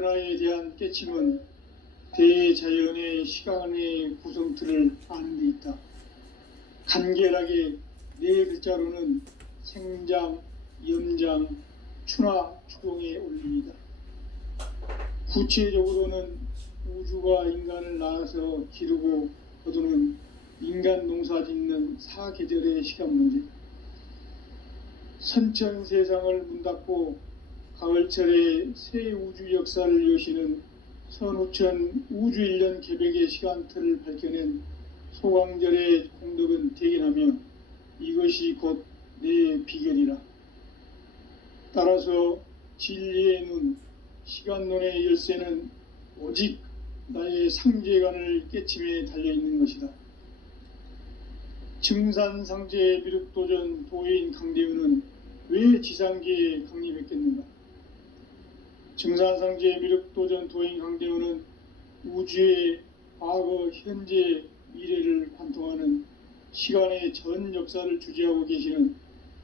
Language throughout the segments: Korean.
변화에 대한 깨침은 대자연의 시간의 구성틀을 아는 데 있다. 간결하게 네 글자로는 생장, 염장, 추나 추동의 원리이다. 구체적으로는 우주가 인간을 낳아서 기르고 거두는 인간 농사 짓는 사계절의 시간 문제, 선천 세상을 문닫고 가을철에 새 우주 역사를 여시는 선우천 우주일년 개백의 시간틀을 밝혀낸 소강절의 공덕은 대견하며 이것이 곧 내 비결이라. 따라서 진리의 눈, 시간론의 열쇠는 오직 나의 상제관을 깨침에 달려있는 것이다. 증산상제 미륵도전 도인 강대우는 왜 지상계에 강림했겠는가? 증산상제 미륵도전 도인 강대우는 우주의 과거, 현재, 미래를 관통하는 시간의 전 역사를 주재하고 계시는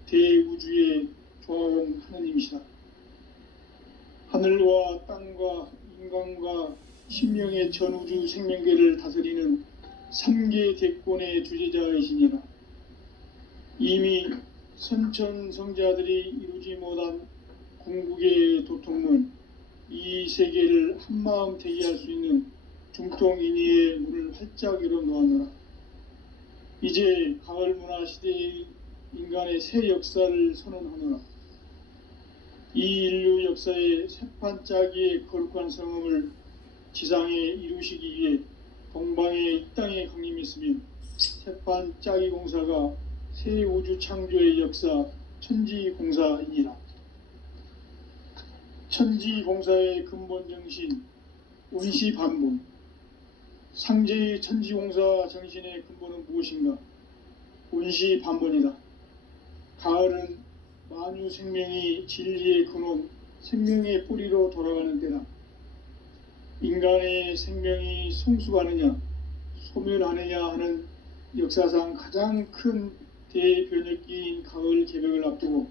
대우주의 조화원 하느님이시다. 하늘과 땅과 인간과 신명의 전우주 생명계를 다스리는 3계 대권의 주재자이시니라. 이미 선천성자들이 이루지 못한 궁극의 도통문, 이 세계를 한마음 대기할 수 있는 중통인의의 문을 활짝 열어놓았노라. 이제 가을 문화 시대의 인간의 새 역사를 선언하노라. 이 인류 역사의 새판짜기의 거룩한 성음을 지상에 이루시기 위해 동방의 이 땅에 강림했으며 새판짜기 공사가 새 우주 창조의 역사 천지공사이니라. 천지공사의 근본 정신 온시반본, 상제의 천지공사 정신의 근본은 무엇인가? 온시반본이다. 가을은 만유 생명이 진리의 근원, 생명의 뿌리로 돌아가는 때다. 인간의 생명이 성숙하느냐, 소멸하느냐 하는 역사상 가장 큰 대변혁기인 가을 개벽을 앞두고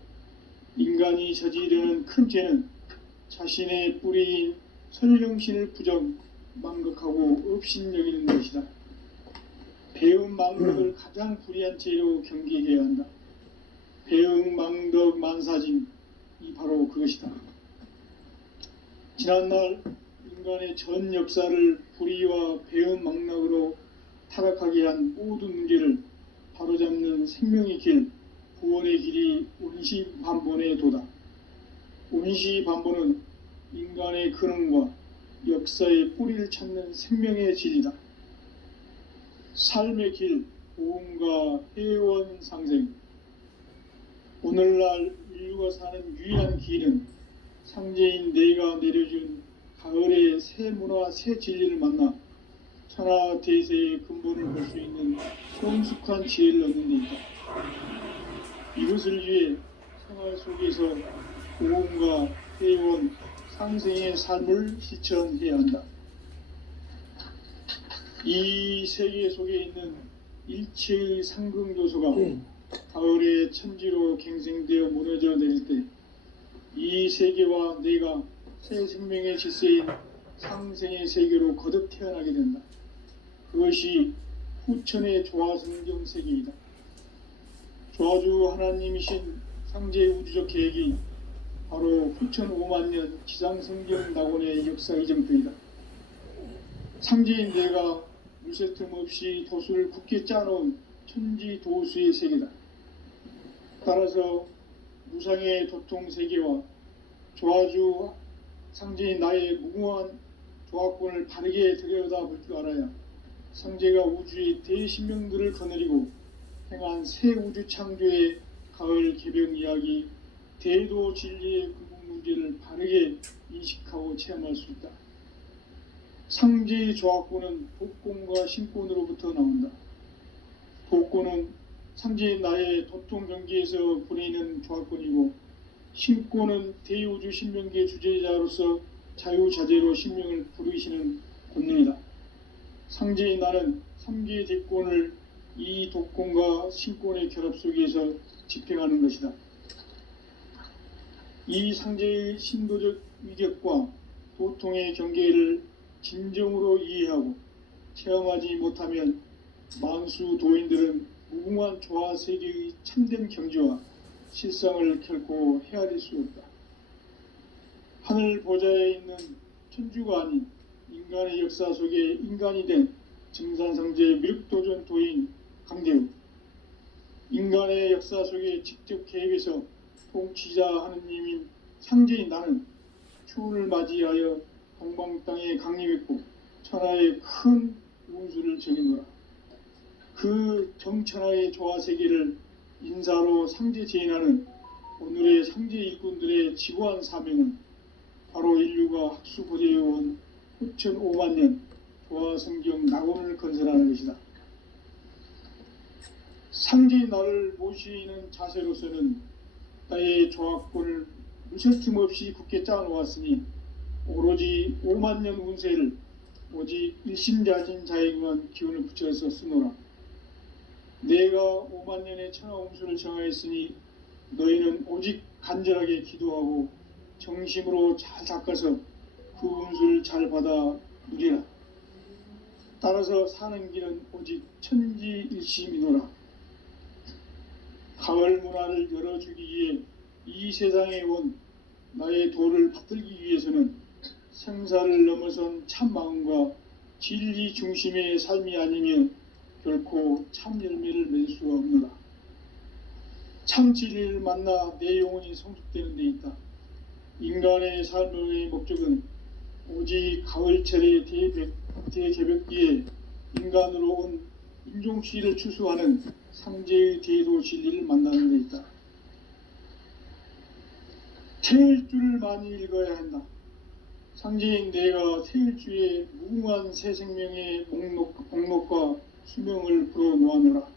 인간이 저지르는 큰 죄는 자신의 뿌리인 설령신을 망각하고 업신여기는 것이다. 배음 망덕을 가장 불의한 죄로 경계해야 한다. 배음 망덕 만사짐이 바로 그것이다. 지난날 인간의 전 역사를 불의와 배음 망락으로 타락하게 한 모든 문제를 바로잡는 생명의 길, 구원의 길이 온시반본의 도다. 온시반본은 인간의 근원과 역사의 뿌리를 찾는 생명의 질이다. 삶의 길, 보험과 회원 상생. 오늘날 인류가 사는 유일한 길은 상제인 내가 내려준 가을의 새 문화, 새 진리를 만나 천하 대세의 근본을 볼 수 있는 성숙한 지혜를 얻는 데 있다. 이것을 위해 생활 속에서 보험과 회원, 상생의 삶을 실천해야 한다. 이 세계 속에 있는 일체의 상승조소가 가을의 천지로 갱생되어 무너져 내릴 때 이 세계와 내가 새 생명의 질서인 상생의 세계로 거듭 태어나게 된다. 그것이 후천의 조화성경 세계이다. 조화주 하나님이신 상제 우주적 계획이 바로 후천 5만년 지상성경 낙원의 역사 이정표이다. 상제인 내가 물새틈 없이 도수를 굳게 짜놓은 천지도수의 세계다. 따라서 무상의 도통 세계와 조화주 상제인 나의 무궁한 조화권을 바르게 들여다볼 줄 알아야 상제가 우주의 대신명들을 거느리고 행한 새 우주 창조의 가을 개벽 이야기, 대도 진리의 근본 문제를 바르게 인식하고 체험할 수 있다. 상제의 조화권은 복권과 신권으로부터 나온다. 복권은 상제의 나의 도통 경계에서 보내는 조화권이고, 신권은 대우주 신명계 주제자로서 자유자재로 신명을 부르시는 권능이다. 상제의 나는 3개의 대권을 이 독권과 신권의 결합 속에서 집행하는 것이다. 이 상제의 신도적 위격과 도통의 경계를 진정으로 이해하고 체험하지 못하면 만수 도인들은 무궁한 조화 세계의 참된 경지와 실상을 결코 헤아릴 수 없다. 하늘 보좌에 있는 천주가 아닌 인간의 역사 속에 인간이 된 증산성제 미륵도전 도인 강대우, 인간의 역사 속에 직접 개입해서 통치자 하느님인 상제인 나는 추운을 맞이하여 동방 땅에 강림했고 천하의 큰 운수를 정해노라. 그 정천하의 조화세계를 인사로 상제 제인하는 오늘의 상제 일꾼들의 지고한 사명은 바로 인류가 학수고대해온 후천 5만 년 조화성경 낙원을 건설하는 것이다. 상제의 나를 모시는 자세로서는 나의 조화권을 무설틈 없이 굳게 짜놓았으니 오로지 5만 년 운세를 오직 일심자진 자에게만 기운을 붙여서 쓰노라. 내가 5만 년의 천하 운수를 정하였으니 너희는 오직 간절하게 기도하고 정심으로 잘 닦아서 그 운수를 잘 받아 누리라. 따라서 사는 길은 오직 천지일심이노라. 가을 문화를 열어주기 위해 이 세상에 온 나의 도를 받들기 위해서는 생사를 넘어선 참 마음과 진리 중심의 삶이 아니면 결코 참 열매를 맺을 수가 없노라. 참 진리를 만나 내 영혼이 성숙되는 데 있다. 인간의 삶의 목적은 오직 가을철의 대개벽기에 인간으로 온 인종시를 추수하는 상제의 대도 진리를 만나는 데 있다. 태일주를 많이 읽어야 한다. 상제인 내가 태일주의 무궁한 새 생명의 목록과 수명을 풀어놓아노라.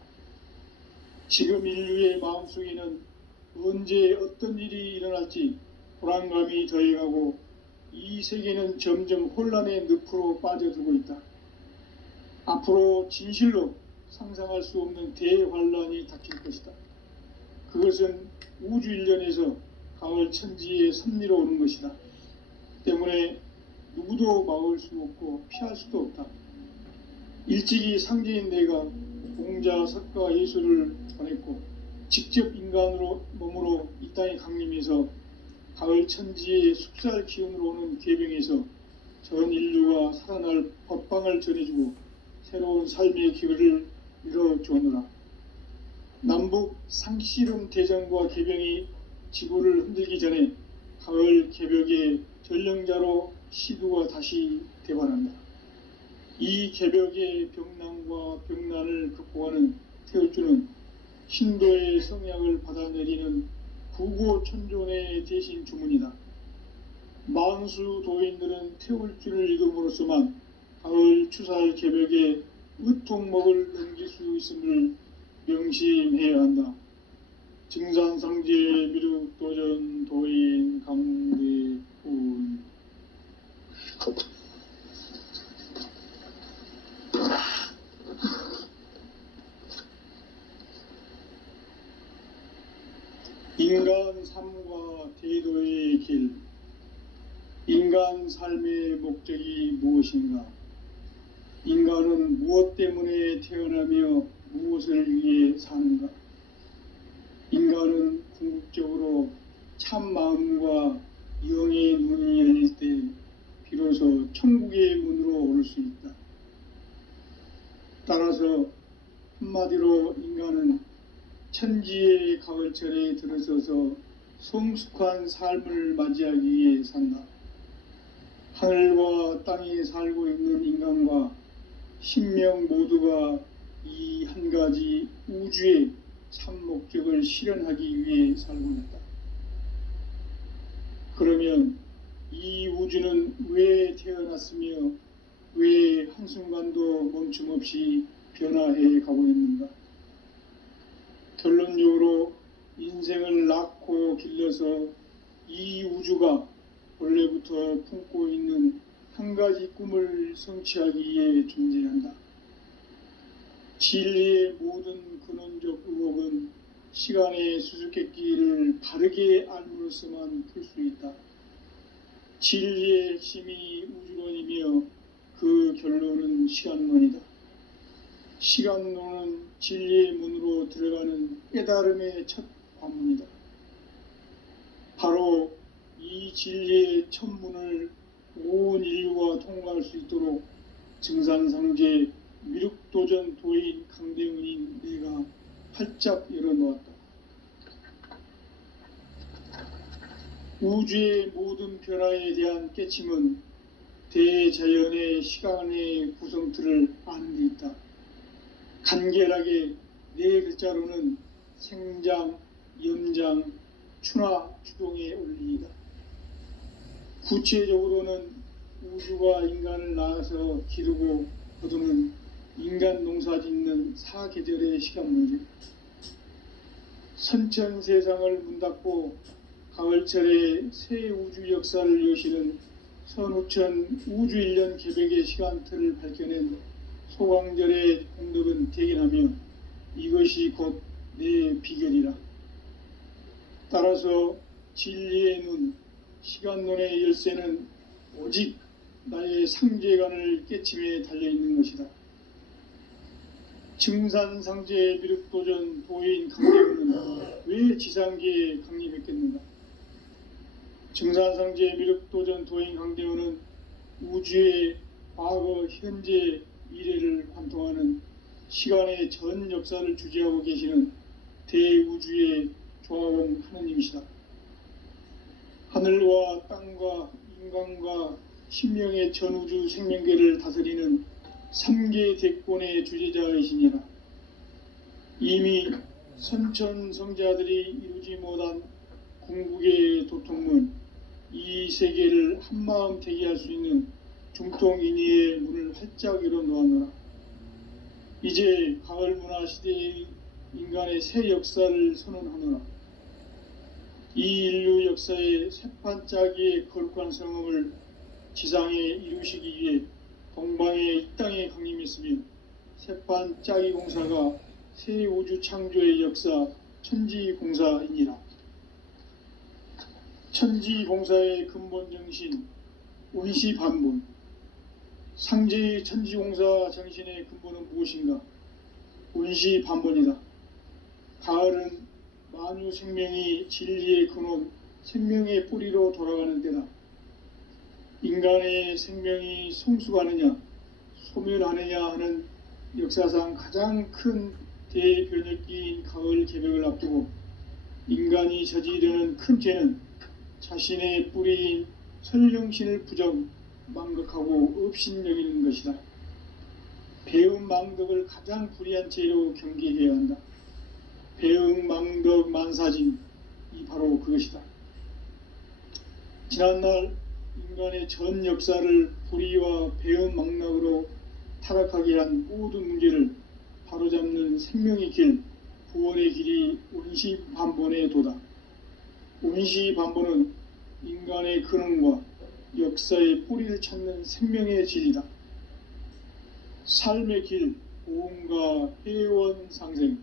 지금 인류의 마음속에는 언제 어떤 일이 일어날지 불안감이 더해가고 이 세계는 점점 혼란의 늪으로 빠져들고 있다. 앞으로 진실로 상상할 수 없는 대환란이 닥칠 것이다. 그것은 우주 일련에서 가을 천지의 섭리로 오는 것이다. 때문에 누구도 막을 수 없고 피할 수도 없다. 일찍이 상제인 내가 공자, 석가, 예수를 보냈고 직접 인간으로 몸으로 이 땅에 강림해서 가을 천지의 숲살 기운으로 오는 계병에서 전 인류가 살아날 법방을 전해주고 새로운 삶의 기회를 이뤄주느라. 남북 상씨름 대전과 계병이 지구를 흔들기 전에 가을 개벽의 전령자로 시두가 다시 대발한다. 이 개벽의 병난과 병난을 극복하는 태울주는 신도의 성약을 받아내리는 구고천존의 대신 주문이다. 만수 도인들은 태울주를 읽음으로써만 가을 추살 개벽에 으통목을 넘길 수 있음을 명심해야 한다. 증산상제 미륵도전 도인 강대훈. 인간 삶과 대도의 길. 인간 삶의 목적이 무엇인가? 인간은 무엇 때문에 태어나며 무엇을 위해 사는가? 인간은 궁극적으로 참 마음과 영의 눈이 열릴 때 비로소 천국의 문으로 오를 수 있다. 따라서 한마디로 인간은 천지의 가을철에 들어서서 성숙한 삶을 맞이하기 위해 산다. 하늘과 땅에 살고 있는 인간과 신명 모두가 이 한 가지 우주의 참 목적을 실현하기 위해 살고 있다. 그러면 이 우주는 왜 태어났으며 왜 한순간도 멈춤 없이 변화해 가고 있는가? 결론적으로 인생을 낳고 길러서 이 우주가 원래부터 품고 있는 한 가지 꿈을 성취하기 위해 존재한다. 진리의 모든 근원적 의혹은 시간의 수수께끼를 바르게 알므로써만 풀 수 있다. 진리의 핵심이 우주론이며 그 결론은 시간론이다. 시간론은 진리의 문으로 들어가는 깨달음의 첫 관문이다. 바로 이 진리의 첫 문을 온 인류가 통과할 수 있도록 증산상제 미륵도전 도인 강대문인 내가 활짝 열어놓았다. 우주의 모든 변화에 대한 깨침은 대자연의 시간의 구성틀을 아는 데 있다. 간결하게 네 글자로는 생장, 연장, 추나 추동의 원리이다. 구체적으로는 우주가 인간을 낳아서 기르고 거두는 인간 농사 짓는 사계절의 시간 문제, 선천 세상을 문 닫고 가을철에 새 우주 역사를 여시는 선우천 우주일년 개백의 시간틀을 밝혀낸 소광절의 공덕은 대견하며 이것이 곧 내 비결이라. 따라서 진리의 눈, 시간론의 열쇠는 오직 나의 상제관을 깨침에 달려있는 것이다. 증산상제 미륵도전 도인 강대문은 왜 지상계에 강림했겠는가? 증산상제 미륵도전 도인 강대문은 우주의 과거, 현재, 미래를 관통하는 시간의 전 역사를 주재하고 계시는 대우주의 조화원 하느님이시다. 하늘과 땅과 인간과 신명의 전우주 생명계를 다스리는 3계 대권의 주재자이시니라. 이미 선천성자들이 이루지 못한 궁극의 도통문, 이 세계를 한마음 대기할 수 있는 중통인의의 문을 활짝 열어놓았노라. 이제 가을 문화 시대의 인간의 새 역사를 선언하노라. 이 인류 역사의 새판짜기의 거룩한 성음을 지상에 이루시기 위해 동방의 이 땅에 강림했으며 새판짜기 공사가 새 우주 창조의 역사 천지공사이니라. 천지공사의 근본 정신 운시반본, 상제의 천지공사 정신의 근본은 무엇인가? 운시반본이다. 가을은 만유 생명이 진리의 근원, 생명의 뿌리로 돌아가는 때다. 인간의 생명이 성숙하느냐, 소멸하느냐 하는 역사상 가장 큰 대변혁기인 가을 개벽을 앞두고 인간이 저지르는 큰 죄는 자신의 뿌리인 설령신을 부정, 망극하고 업신여기는 것이다. 배움 망덕을 가장 불의한 죄로 경계해야 한다. 배움 망덕 만사진, 이 바로 그것이다. 지난날 인간의 전 역사를 불의와 배움 망락으로 타락하게 한 모든 문제를 바로잡는 생명의 길, 구원의 길이 운시반본의 도다. 운시반본은 인간의 근원과 역사의 뿌리를 찾는 생명의 진리다. 삶의 길, 보험과 회원 상생.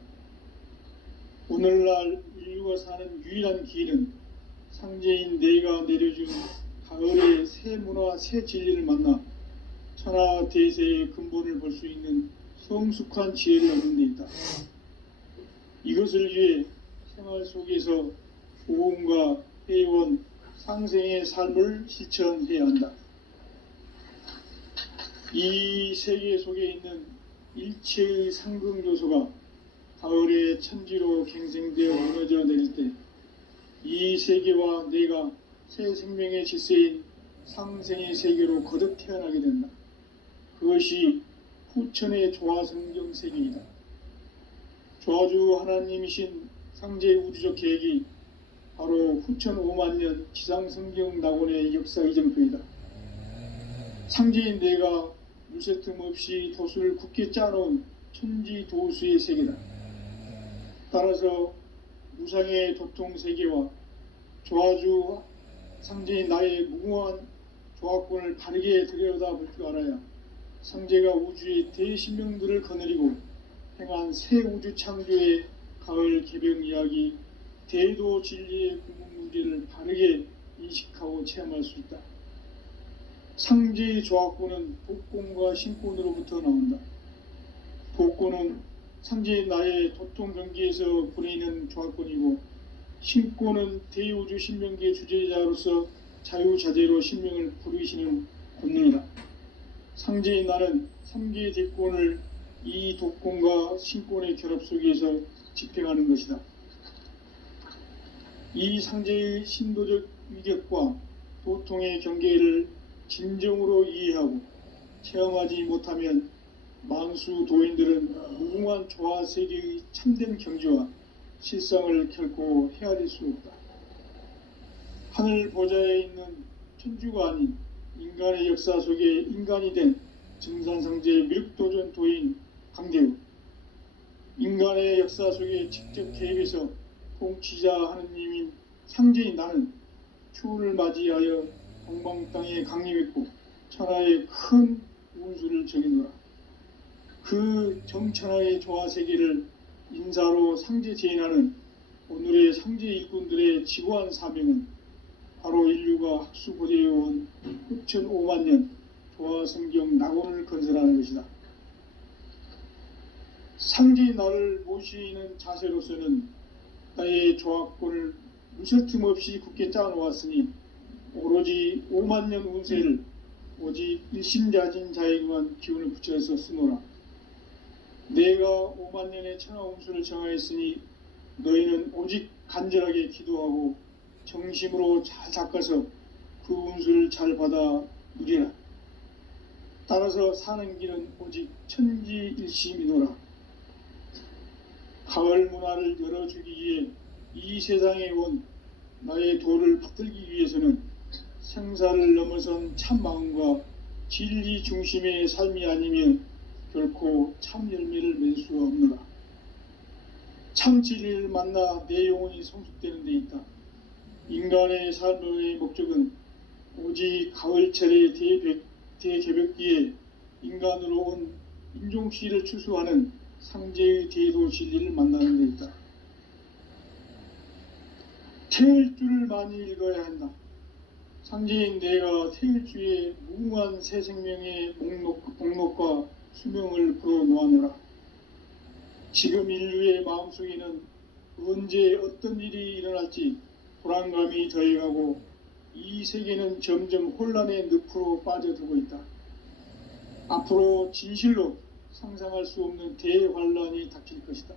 오늘날 인류가 사는 유일한 길은 상제인 내가 내려준 가을의 새 문화, 새 진리를 만나 천하 대세의 근본을 볼 수 있는 성숙한 지혜를 얻는 데 있다. 이것을 위해 생활 속에서 보험과 회원, 상생의 삶을 실천해야 한다. 이 세계 속에 있는 일체의 상극 요소가 가을의 천지로 갱생되어 무너져 내릴 때 이 세계와 내가 새 생명의 질서인 상생의 세계로 거듭 태어나게 된다. 그것이 후천의 조화성경 세계이다. 조화주 하나님이신 상제의 우주적 계획이 바로 후천 5만년 지상성경 낙원의 역사 이정표이다. 상제인 내가 물새 틈 없이 도수를 굳게 짜놓은 천지도수의 세계다. 따라서 무상의 도통 세계와 조화주 상제인 나의 무궁한 조화권을 바르게 들여다볼 줄 알아야 상제가 우주의 대신명들을 거느리고 행한 새 우주 창조의 가을 개벽 이야기, 대도 진리의 궁극 문제를 바르게 인식하고 체험할 수 있다. 상제의 조합권은 복권과 신권으로부터 나온다. 복권은 상제의 나의 도통 경기에서 부리는 조합권이고, 신권은 대우주 신명기의 주제자로서 자유자재로 신명을 부르시는 권능이다. 상제의 나는 3개의 대권을 이 독권과 신권의 결합 속에서 집행하는 것이다. 이 상제의 신도적 위격과 도통의 경계를 진정으로 이해하고 체험하지 못하면 만수 도인들은 무궁한 조화세계의 참된 경지와 실상을 결코 헤아릴 수 없다. 하늘 보좌에 있는 천주가 아닌 인간의 역사 속에 인간이 된 증산상제 미륵도전 도인 강대우, 인간의 역사 속에 직접 개입해서 통치자 하느님인 상제인 나는 추운을 맞이하여 동방 땅에 강림했고 천하의 큰 운수를 정해노라. 그 정천하의 조화세계를 인사로 상제 제인하는 오늘의 상제 일꾼들의 지고한 사명은 바로 인류가 학수고대해온 흡천 5만 년 조화성경 낙원을 건설하는 것이다. 상제의 나를 모시는 자세로서는 나의 조합권을 무쇠틈 없이 굳게 짜놓았으니 오로지 5만 년 운세를 오직 일심자진 자에게만 기운을 붙여서 쓰노라. 내가 5만 년의 천하 운수를 정하였으니 너희는 오직 간절하게 기도하고 정심으로 잘 닦아서 그 운수를 잘 받아 누리라. 따라서 사는 길은 오직 천지일심이노라. 가을 문화를 열어주기 위해 이 세상에 온 나의 도를 받들기 위해서는 생사를 넘어선 참 마음과 진리 중심의 삶이 아니면 결코 참 열매를 맺을 수가 없노라. 참 진리를 만나 내 영혼이 성숙되는 데 있다. 인간의 삶의 목적은 오직 가을철의 대개벽기에 인간으로 온 인종씨를 추수하는 상제의 대도 진리를 만나는 데 있다. 태일주를 많이 읽어야 한다. 상제인 내가 태일주의 무궁한 새 생명의 목록과 수명을 풀어놓아노라. 지금 인류의 마음속에는 언제 어떤 일이 일어날지 불안감이 더해가고 이 세계는 점점 혼란의 늪으로 빠져들고 있다. 앞으로 진실로 상상할 수 없는 대환란이 닥칠 것이다.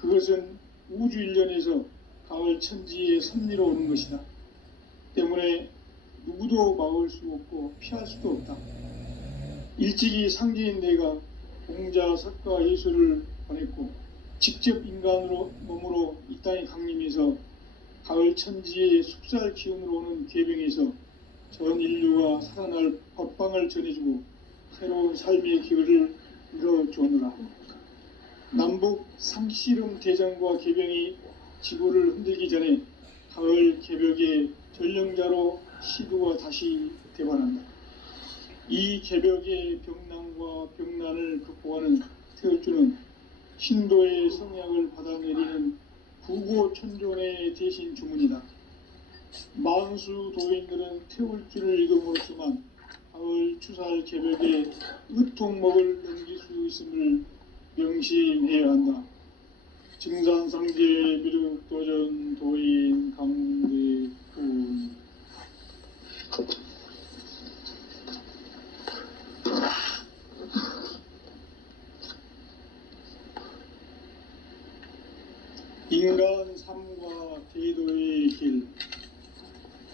그것은 우주 일련에서 가을 천지의 섭리로 오는 것이다. 때문에 누구도 막을 수 없고 피할 수도 없다. 일찍이 상제인 내가 공자, 석가, 예수를 보냈고 직접 인간으로 몸으로 이 땅에 강림해서 가을 천지의 숙살 기운으로 오는 계병에서 전 인류가 살아날 법방을 전해주고 새로운 삶의 기회를 이뤄주느라. 남북 상씨름 대전과 계병이 지구를 흔들기 전에 가을 개벽의 전령자로 시도가 다시 대반한다. 이 개벽의 병난과 병난을 극복하는 태울주는 신도의 성약을 받아내리는 구고천존의 대신 주문이다. 만수 도인들은 태울주를 읽음으로써만 가을 추살 개벽의 으통목을 넘길 수 있음을 명심해야 한다. 증산상제 미륵도전 도인 강대훈. 인간 삶과 대도의 길.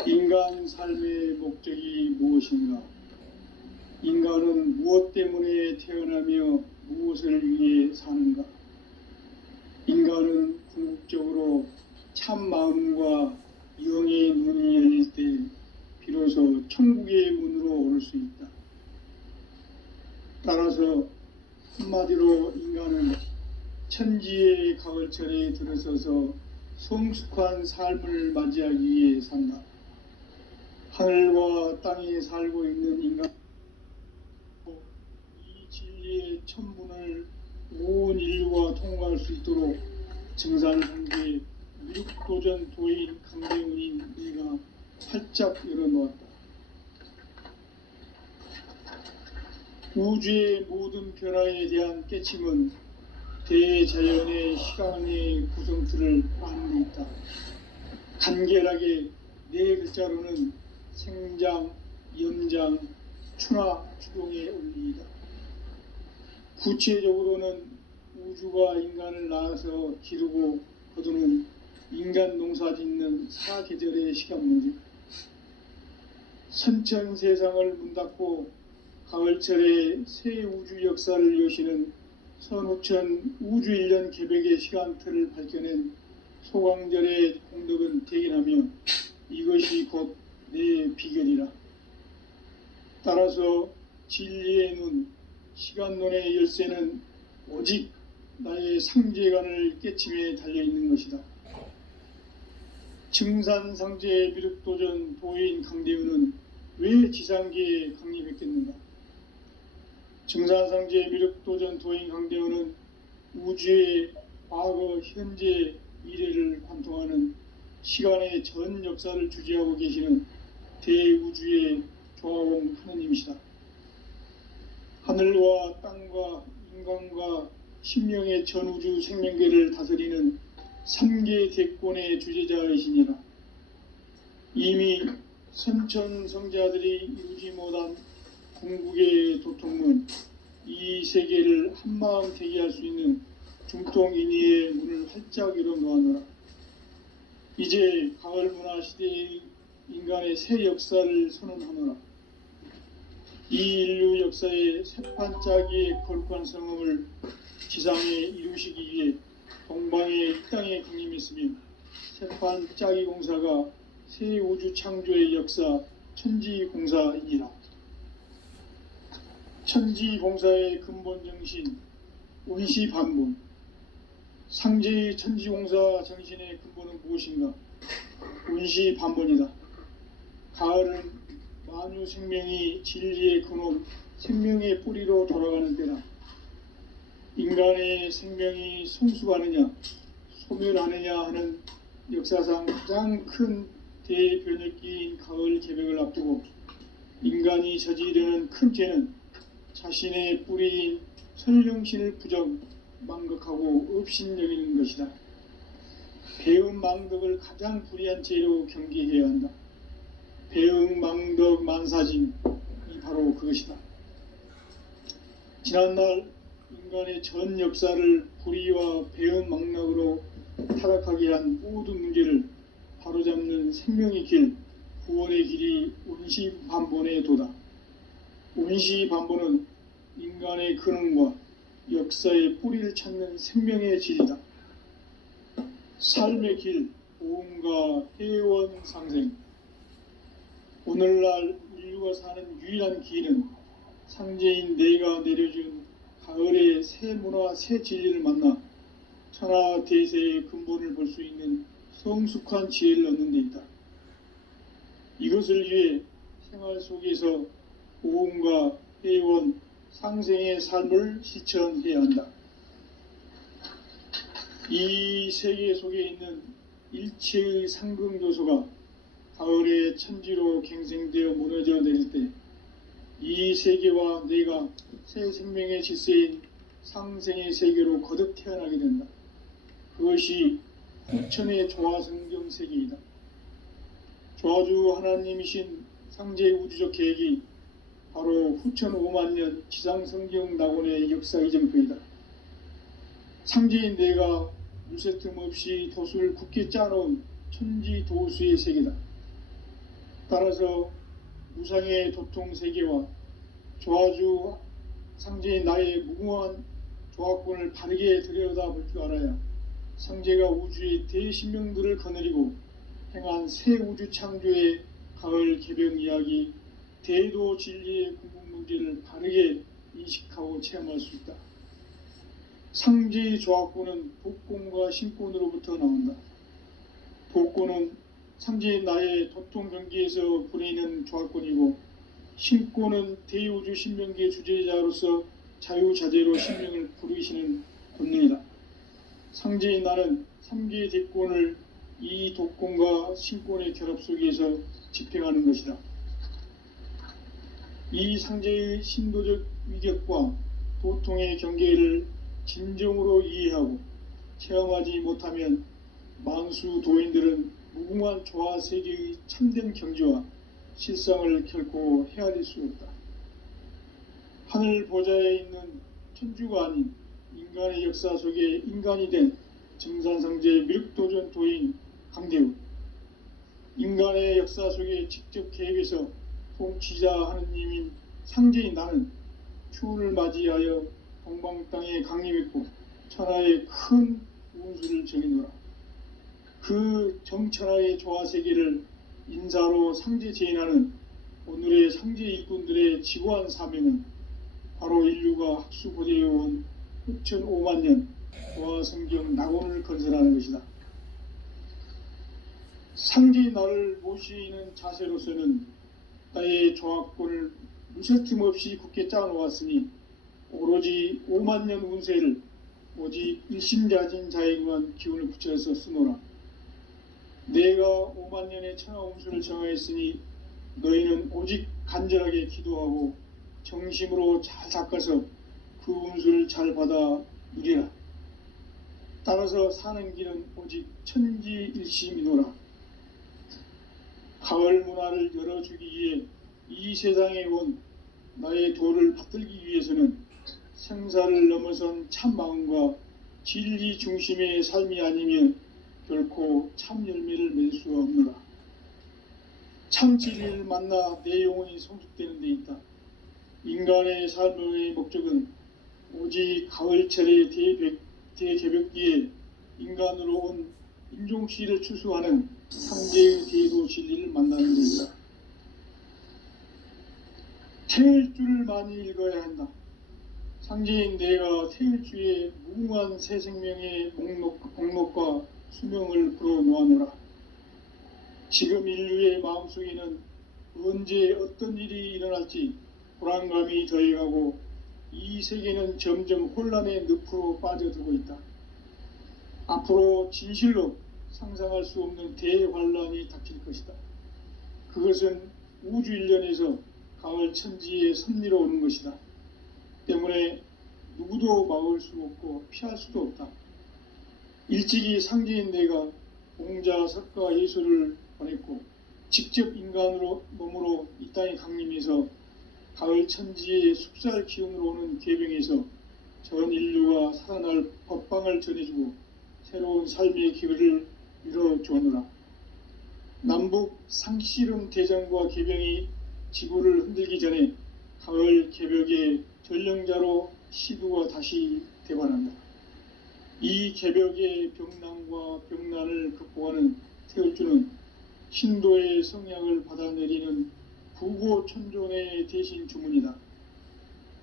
인간 삶의 목적이 무엇인가? 인간은 무엇 때문에 태어나며 무엇을 위해 사는가? 인간은 궁극적으로 참 마음과 영의 눈이 열릴 때 비로소 천국의 문으로 오를 수 있다. 따라서 한마디로 인간은 천지의 가을철에 들어서서 성숙한 삶을 맞이하기 위해 산다. 하늘과 땅에 살고 있는 인간, 이 진리의 천문을 온 인류가 통과할 수 있도록 증산상제 미륵도전 도인 강대훈인 우리가 활짝 열어놓았다. 우주의 모든 변화에 대한 깨침은 대자연의 시간의 구성틀을 아는 데 있다. 간결하게 네 글자로는 생장, 연장, 추나 추동의 원리이다. 구체적으로는 우주가 인간을 낳아서 기르고 거두는 인간 농사 짓는 사계절의 시간 문제, 선천 세상을 문닫고 가을철에 새 우주 역사를 여시는 선우천 우주 1년 개백의 시간틀을 밝혀낸 소광절의 공덕은 대견하며 이것이 곧 내 비결이라. 따라서 진리의 눈, 시간론의 열쇠는 오직 나의 상제관을 깨침에 달려있는 것이다. 증산상제 미륵도전 도인 강대우는 왜 지상계에 강림했겠는가? 증산상제 미륵도전 도인 강대우는 우주의 과거, 현재, 미래를 관통하는 시간의 전 역사를 주재하고 계시는 대우주의 조화공 하느님이시다. 하늘과 땅과 인간과 신명의 전우주 생명계를 다스리는 3계 대권의 주재자이시니라. 이미 선천성자들이 이루지 못한 궁극의 도통문, 이 세계를 한마음 되게 할 수 있는 중통인의의 문을 활짝 열어놓아노라. 이제 가을 문화 시대의 인간의 새 역사를 선언하노라. 이 인류 역사의 새판짜기의 거룩한 성음을 지상에 이루시기 위해 동방의 이 땅에 강림했으며 새판짜기 공사가 새 우주 창조의 역사 천지공사이니라. 천지공사의 근본 정신 운시반본, 상제의 천지공사 정신의 근본은 무엇인가? 운시반본이다. 가을은 만유 생명이 진리의 근원, 생명의 뿌리로 돌아가는 때다. 인간의 생명이 성숙하느냐, 소멸하느냐 하는 역사상 가장 큰 대변혁기인 가을 개백을 앞두고 인간이 저지르는 큰 죄는 자신의 뿌리인 설령신을 부정, 망극하고 업신여기는 것이다. 배음 망덕을 가장 불의한 죄로 경계해야 한다. 배음 망덕 만사진이 바로 그것이다. 지난날 인간의 전 역사를 불의와 배음 망락으로 타락하게 한 모든 문제를 바로잡는 생명의 길, 구원의 길이 운시반본의 도다. 운시반본은 인간의 근원과 역사의 뿌리를 찾는 생명의 질이다. 삶의 길, 보험과 회원 상생. 오늘날 인류가 사는 유일한 길은 상제인 내가 내려준 가을의 새 문화, 새 진리를 만나 천하 대세의 근본을 볼 수 있는 성숙한 지혜를 얻는 데 있다. 이것을 위해 생활 속에서 보험과 회원, 상생의 삶을 실천해야 한다. 이 세계 속에 있는 일체의 상극 요소가 가을의 천지로 갱생되어 무너져 내릴 때 이 세계와 내가 새 생명의 질서인 상생의 세계로 거듭 태어나게 된다. 그것이 후천의 조화성경 세계이다. 조화주 하나님이신 상제의 우주적 계획이 바로 후천 5만 년 지상성경 낙원의 역사 이정표이다. 상제인 내가 물새틈 없이 돛을 굳게 짜놓은 천지도수의 세계다. 따라서 무상의 도통 세계와 조화주 상제인 나의 무궁한 조화권을 바르게 들여다볼 줄 알아야 상제가 우주의 대신명들을 거느리고 행한 새 우주 창조의 가을 개병 이야기, 대도 진리의 궁극 문제를 바르게 인식하고 체험할 수 있다. 상제의 조화권은 복권과 신권으로부터 나온다. 복권은 상제의 나의 도통 경계에서 부리는 조화권이고, 신권은 대우주 신명계 주제자로서 자유자재로 신명을 부르시는 권능이다. 상제의 나는 3개의 대권을 이 독권과 신권의 결합 속에서 집행하는 것이다. 이 상제의 신도적 위격과 도통의 경계를 진정으로 이해하고 체험하지 못하면 만수 도인들은 무궁한 조화 세계의 참된 경지와 실상을 결코 헤아릴 수 없다. 하늘 보좌에 있는 천주가 아닌 인간의 역사 속에 인간이 된 증산상제 미륵도전 도인 강대우, 인간의 역사 속에 직접 개입해서 통치자 하느님인 상제인 나는 추운을 맞이하여 동방 땅에 강림했고 천하의 큰 운수를 정해노라. 그 정천하의 조화세계를 인사로 상제 제인하는 오늘의 상제 일꾼들의 지고한 사명은 바로 인류가 학수고대해온 후천 5만 년 조화성경 낙원을 건설하는 것이다. 상제의 나를 모시는 자세로서는 나의 조합권을 무쇠틈 없이 굳게 짜놓았으니 오로지 5만 년 운세를 오직 일심자진 자에게만 기운을 붙여서 쓰노라. 내가 5만 년의 천하 운수를 정하였으니 너희는 오직 간절하게 기도하고 정심으로 잘 닦아서 그 운수를 잘 받아 누리라. 따라서 사는 길은 오직 천지일심이노라. 가을 문화를 열어주기 위해 이 세상에 온 나의 도를 받들기 위해서는 생사를 넘어선 참 마음과 진리 중심의 삶이 아니면 결코 참 열매를 맺을 수가 없노라. 참 진리를 만나 내 영혼이 성숙되는 데 있다. 인간의 삶의 목적은 오직 가을철의 대개벽기에 인간으로 온 인종씨를 추수하는 상제의 대도 진리를 만나는 데 있다. 태일 줄을 많이 읽어야 한다. 상제인 내가 태일주의 무궁한 새 생명의 목록과 수명을 풀어놓아노라. 지금 인류의 마음속에는 언제 어떤 일이 일어날지 불안감이 더해가고 이 세계는 점점 혼란의 늪으로 빠져들고 있다. 앞으로 진실로 상상할 수 없는 대환란이 닥칠 것이다. 그것은 우주 일련에서 가을 천지의 섭리로 오는 것이다. 때문에 누구도 막을 수 없고 피할 수도 없다. 일찍이 상제인 내가 공자, 석가, 예수를 보냈고 직접 인간으로 몸으로 이 땅에 강림해서 가을 천지의 숲살 기운으로 오는 계병에서 전 인류가 살아날 법방을 전해주고 새로운 삶의 기회를 이뤄주오노라. 남북 상씨름 대전과 계병이 지구를 흔들기 전에 가을 개벽의 전령자로 시두가 다시 대관한다. 이 개벽의 병난과 병난을 극복하는 태울주는 신도의 성약을 받아내리는 구고천존의 대신 주문이다.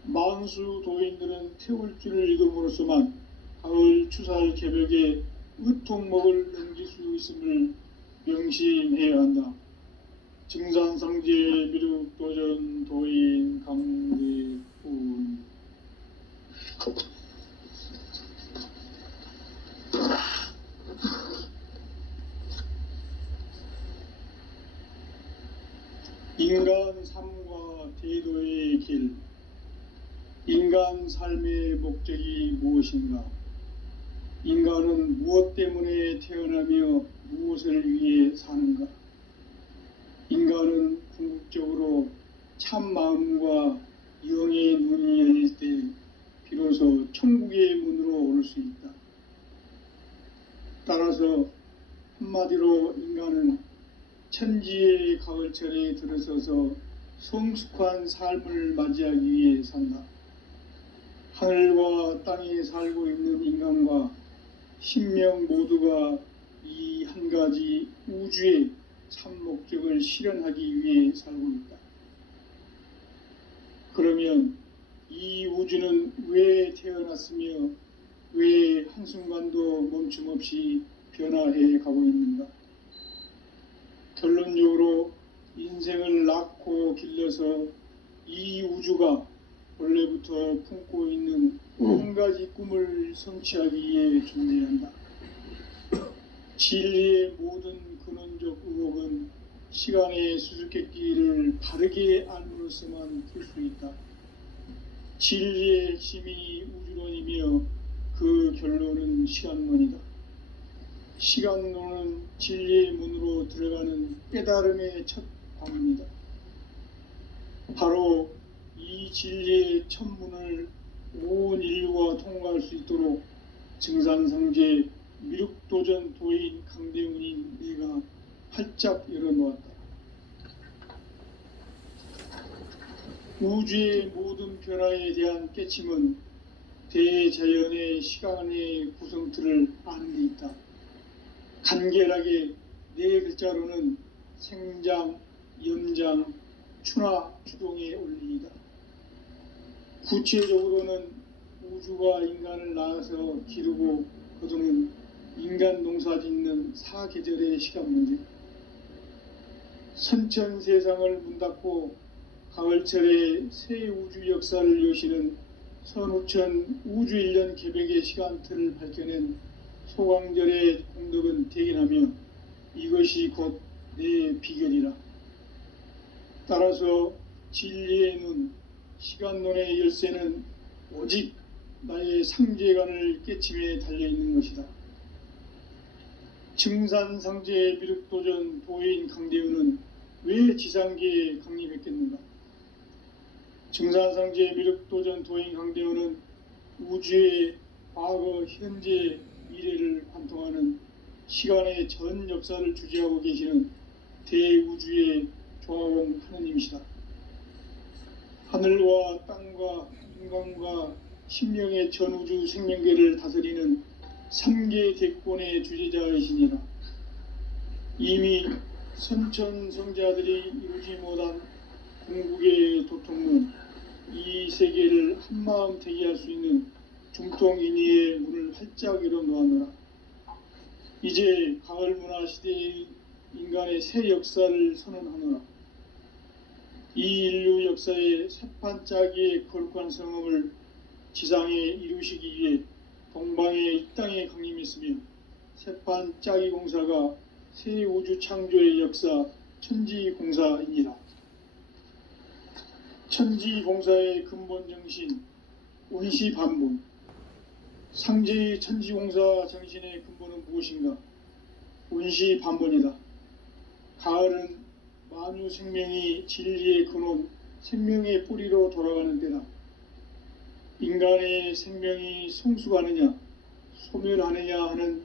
만수 도인들은 태울주를 읽음으로써만 가을 추살 개벽의 의통목을 넘길 수 있음을 명심해야 한다. 증산상제 미륵도전 도인 강대훈. 인간 삶과 대도의 길. 인간 삶의 목적이 무엇인가? 인간은 무엇 때문에 태어나며 무엇을 위해 사는가? 인간은 궁극적으로 참 마음과 영의 눈이 열릴 때 비로소 천국의 문으로 오를 수 있다. 따라서 한마디로 인간은 천지의 가을철에 들어서서 성숙한 삶을 맞이하기 위해 산다. 하늘과 땅에 살고 있는 인간과 신명 모두가 이 한 가지 우주의 참 목적을 실현하기 위해 살고 있다. 그러면 이 우주는 왜 태어났으며 왜 한순간도 멈춤 없이 변화해 가고 있는가? 결론적으로 인생을 낳고 길러서 이 우주가 원래부터 품고 있는 한 가지 꿈을 성취하기 위해 존재한다. 진리의 모든 근원적 의혹은 시간의 수수께끼를 바르게 알므로써만 풀 수 있다. 진리의 핵심이 우주론이며 그 결론은 시간론이다. 시간론은 진리의 문으로 들어가는 깨달음의 첫 관문이다. 바로 이 진리의 첫 문을 온 인류가 통과할 수 있도록 증산상제 미륵도전 도인 강대훈인 내가 활짝 열어놓았다. 우주의 모든 변화에 대한 깨침은 대자연의 시간의 구성틀을 아는 데 있다. 간결하게 네 글자로는 생장, 연장, 추나 추동의 원리이다. 구체적으로는 우주가 인간을 낳아서 기르고 거두는 인간 농사 짓는 사계절의 시간 문제, 선천 세상을 문 닫고 가을철에 새 우주 역사를 여시는 선우천 우주 1년 개백의 시간틀을 밝혀낸 소강절의 공덕은 대견하며 이것이 곧 내 비결이라. 따라서 진리의 눈, 시간론의 열쇠는 오직 나의 상제관을 깨침에 달려있는 것이다. 증산상제 미륵도전 도인 강대훈은 왜 지상계에 강림했겠는가? 증산상제 미륵도전 도인 강대훈은 우주의 과거, 현재, 미래를 관통하는 시간의 전 역사를 주재하고 계시는 대우주의 조화원 하느님이시다. 하늘과 땅과 인간과 신명의 전우주 생명계를 다스리는 3계 대권의 주재자이시니라. 이미 선천성자들이 이루지 못한 궁극의 도통문, 이 세계를 한마음 대기할 수 있는 중통인의의 문을 활짝 열어놓았노라. 이제 가을문화 시대의 인간의 새 역사를 선언하노라. 이 인류 역사의 새판짜기의 거룩한 성음을 지상에 이루시기 위해 동방의 이 땅에 강림했으며 새판짜기 공사가 새 우주 창조의 역사 천지공사이니라. 천지공사의 근본 정신 온시반본, 상제의 천지공사 정신의 근본은 무엇인가? 온시반본이다. 가을은 만유 생명이 진리의 근원, 생명의 뿌리로 돌아가는 때다. 인간의 생명이 성숙하느냐, 소멸하느냐 하는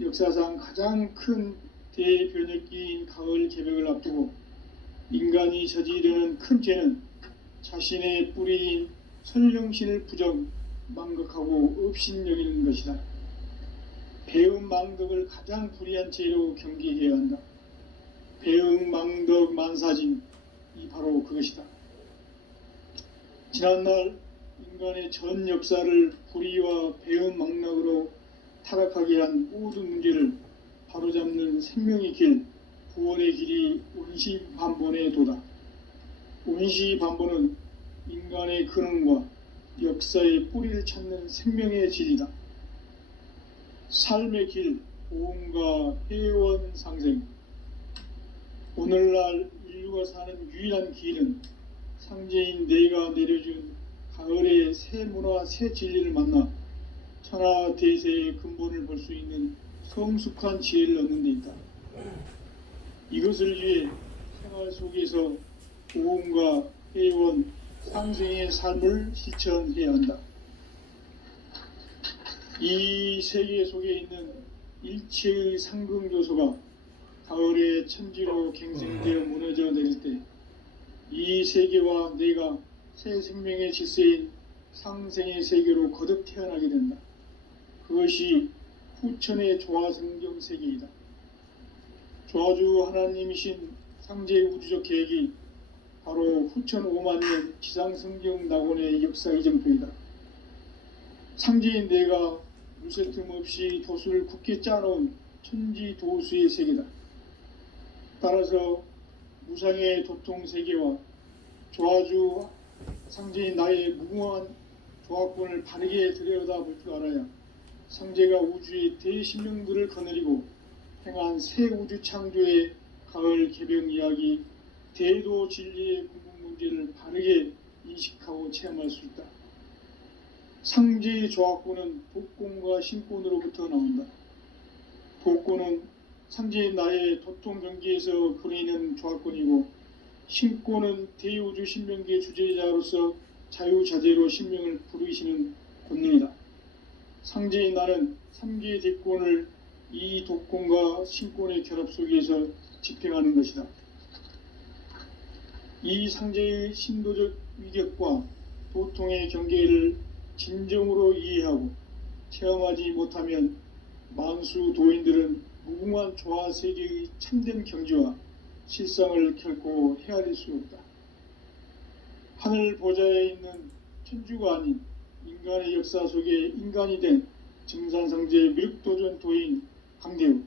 역사상 가장 큰 대변혁기인 가을 개벽을 앞두고 인간이 저지르는 큰 죄는 자신의 뿌리인 설령신을 부정, 망극하고 업신여기는 것이다. 배음 망덕을 가장 불의한 죄로 경계해야 한다. 배음 망덕 만사진, 이 바로 그것이다. 지난날 인간의 전 역사를 불의와 배음 망락으로 타락하게 한 모든 문제를 바로잡는 생명의 길, 구원의 길이 온시반본의 도다. 온시반본은 인간의 근원과 역사의 뿌리를 찾는 생명의 질이다. 삶의 길, 보험과 회원 상생. 오늘날 인류가 사는 유일한 길은 상제인 내가 내려준 가을의 새 문화, 새 진리를 만나 천하 대세의 근본을 볼 수 있는 성숙한 지혜를 얻는 데 있다. 이것을 위해 생활 속에서 보험과 회원, 상생의 삶을 실천해야 한다. 이 세계 속에 있는 일체의 상금 요소가 가을의 천지로 갱생되어 무너져 내릴 때 이 세계와 내가 새 생명의 질서인 상생의 세계로 거듭 태어나게 된다. 그것이 후천의 조화성경 세계이다. 조화주 하나님이신 상제 우주적 계획이 바로 후천 5만년 지상성경 낙원의 역사 이정표이다. 상제인 내가 물새 틈 없이 도수를 굳게 짜놓은 천지도수의 세계다. 따라서 무상의 도통 세계와 조화주 상제인 나의 무궁한 조화권을 바르게 들여다볼 줄 알아야 상제가 우주의 대신령들을 거느리고 행한 새 우주 창조의 가을 개병 이야기, 대도 진리의 궁극 문제를 바르게 인식하고 체험할 수 있다. 상제의 조합구는 복권과 신권으로부터 나온다. 복권은 상제의 나의 도통 경기에서 그리는 조합권이고, 신권은 대우주 신명기의 주제자로서 자유자재로 신명을 부르시는 권능이다. 상제의 나는 3개의 대권을 이 도권과 신권의 결합 속에서 집행하는 것이다. 이 상제의 신도적 위격과 도통의 경계를 진정으로 이해하고 체험하지 못하면 만수 도인들은 무궁한 조화 세계의 참된 경지와 실상을 결코 헤아릴 수 없다. 하늘 보좌에 있는 천주가 아닌 인간의 역사 속에 인간이 된 증산상제 미륵도전 도인 강대우,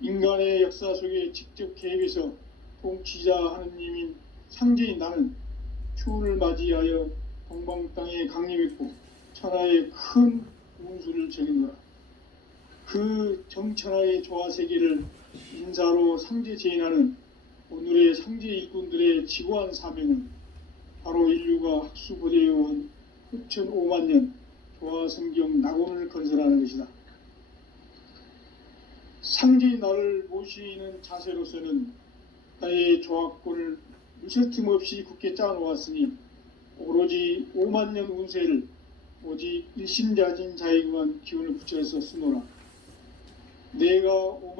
인간의 역사 속에 직접 개입해서 통치자 하느님인 상제인 나는 추운을 맞이하여 동방 땅에 강림했고 천하의 큰 운수를 적이노라. 그 정천하의 조화 세계를 인사로 상제 제인하는 오늘의 상제 일꾼들의 지고한 사명은 바로 인류가 학수고대해온 후천 5만 년 조화 성경 낙원을 건설하는 것이다. 상제의 나를 모시는 자세로서는 나의 조합권을 무쇠틈 없이 굳게 짜놓았으니 오로지 5만 년 운세를 오직 일심자진 자에게만 기운을 붙여서 쓰노라. 내가